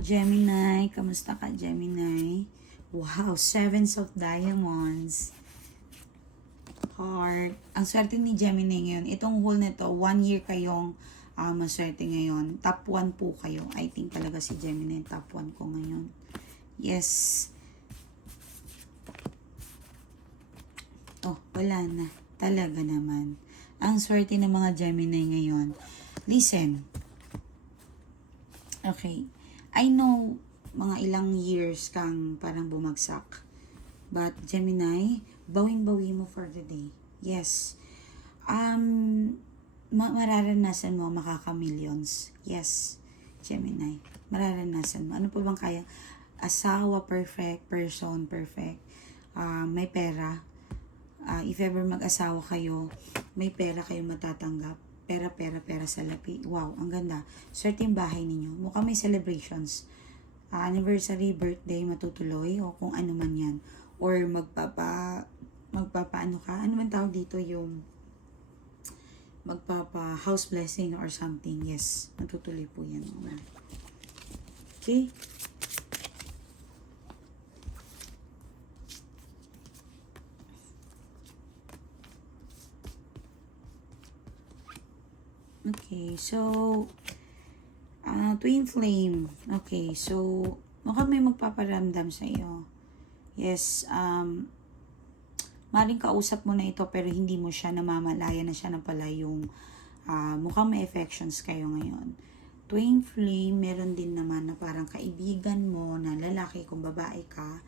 Gemini, kamusta ka Gemini? Wow, sevens of diamonds. Heart. Ang swerte ni Gemini ngayon, itong hole nito, one year kayong uh, maswerte ngayon. Top 1 po kayo. I think talaga si Gemini top 1 ko ngayon. Yes. Oh, wala na. Talaga naman. Ang swerte ng mga Gemini ngayon. Listen. Okay. I know mga ilang years kang parang bumagsak. But Gemini, bawing-bawi mo for the day. Yes. Um, ma- mararanasan mo makaka-millions. Yes. Gemini. Mararanasan mo. Ano po bang kaya? Asawa, perfect. Person, perfect. Uh, may pera. Uh, if ever mag-asawa kayo, may pera kayo matatanggap pera, pera, pera sa lapi. Wow, ang ganda. Swerte bahay ninyo. Mukhang may celebrations. Uh, anniversary, birthday, matutuloy, o kung ano man yan. Or magpapa, magpapa ano ka, ano man tawag dito yung magpapa house blessing or something. Yes, matutuloy po yan. Okay? Okay, so, uh, twin flame. Okay, so, mukhang may magpaparamdam sa iyo. Yes, um, maring kausap mo na ito pero hindi mo siya namamalaya na siya na pala yung uh, mukhang may affections kayo ngayon. Twin flame, meron din naman na parang kaibigan mo na lalaki kung babae ka,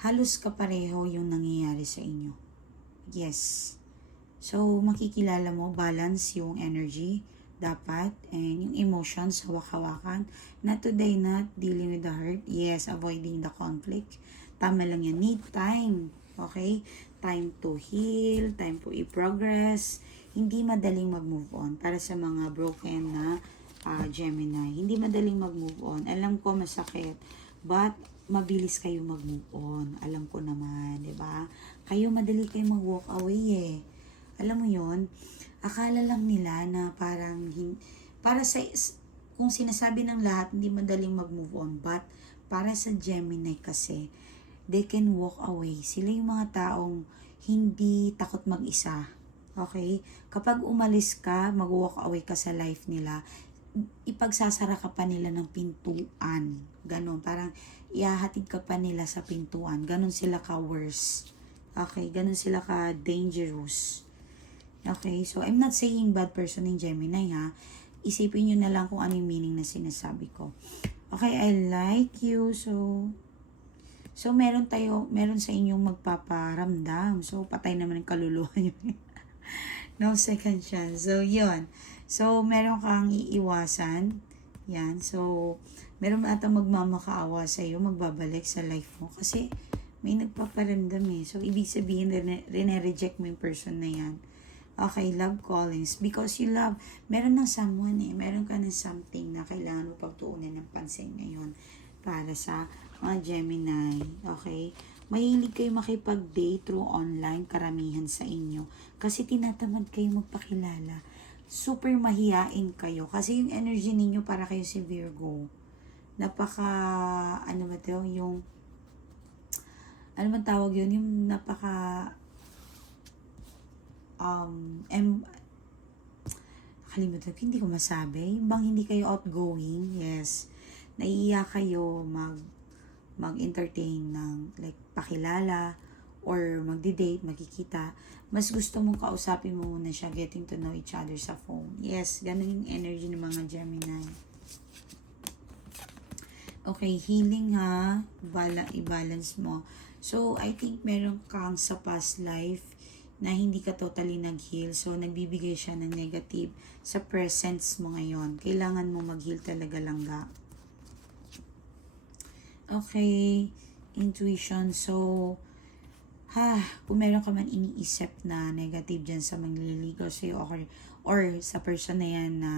halos kapareho yung nangyayari sa inyo. Yes. So, makikilala mo, balance yung energy, dapat, and yung emotions, hawak-hawakan. Not today, not dealing with the hurt. Yes, avoiding the conflict. Tama lang yan. Need time. Okay? Time to heal, time to i-progress. Hindi madaling mag-move on. Para sa mga broken na uh, Gemini, hindi madaling mag-move on. Alam ko masakit, but mabilis kayo mag-move on. Alam ko naman, di ba? Kayo madali kayo mag-walk away eh alam mo yon akala lang nila na parang, para sa, kung sinasabi ng lahat, hindi madaling mag-move on. But, para sa Gemini kasi, they can walk away. Sila yung mga taong hindi takot mag-isa. Okay? Kapag umalis ka, mag-walk away ka sa life nila, ipagsasara ka pa nila ng pintuan. Ganon. Parang iahatid ka pa nila sa pintuan. Ganon sila ka-worse. Okay? Ganon sila ka-dangerous. Okay, so I'm not saying bad person in Gemini ha. Isipin nyo na lang kung ano yung meaning na sinasabi ko. Okay, I like you. So, so meron tayo, meron sa inyong magpaparamdam. So, patay naman ang kaluluwa nyo. no second chance. So, yon So, meron kang iiwasan. Yan. So, meron ata magmamakaawa sa iyo, magbabalik sa life mo. Kasi, may nagpaparamdam eh. So, ibig sabihin, rene-reject mo yung person na yan. Okay, love callings. Because you love, meron ng someone eh. Meron ka ng something na kailangan mo pagtuunan ng pansin ngayon para sa mga Gemini. Okay? Mahilig kayo makipag-date through online, karamihan sa inyo. Kasi tinatamad kayo magpakilala. Super mahiyain kayo. Kasi yung energy ninyo para kayo si Virgo. Napaka, ano ba ito, yung, ano man tawag yun, yung napaka, um, em, nakalimutan ko, hindi ko masabi. Bang hindi kayo outgoing, yes. Naiiya kayo mag, mag-entertain ng, like, pakilala, or magdi-date, magkikita, mas gusto mong kausapin mo muna siya, getting to know each other sa phone. Yes, ganun yung energy ng mga Gemini. Okay, healing ha, Bala, i-balance mo. So, I think meron kang sa past life na hindi ka totally nag-heal. So, nagbibigay siya ng negative sa presence mo ngayon. Kailangan mo mag-heal talaga langga. Okay, intuition. So, ha, kung meron ka man iniisip na negative dyan sa mangliligaw sa'yo or, or sa person na yan na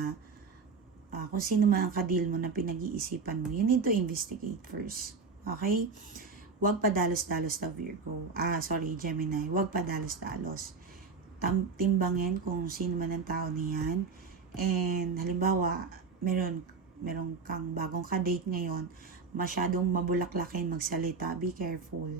uh, kung sino man ang kadil mo na pinag-iisipan mo, you need to investigate first. Okay? Huwag padalos-dalos na Virgo. Ah, sorry, Gemini. Huwag padalos-dalos. Tam- timbangin kung sino man ang tao niyan. And, halimbawa, meron meron kang bagong ka-date ngayon, masyadong mabulaklakin magsalita, be careful.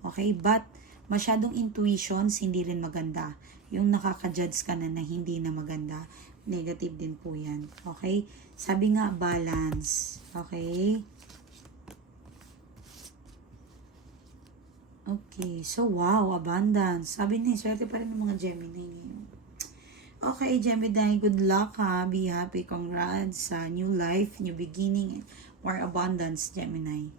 Okay? But, masyadong intuitions, hindi rin maganda. Yung nakaka-judge ka na na hindi na maganda, negative din po yan. Okay? Sabi nga, balance. Okay? Okay. So, wow, abundance. Sabi niya, swerte pa rin ng mga Gemini ngayon. Okay, Gemini, good luck ha. Be happy. Congrats sa new life, new beginning, more abundance, Gemini.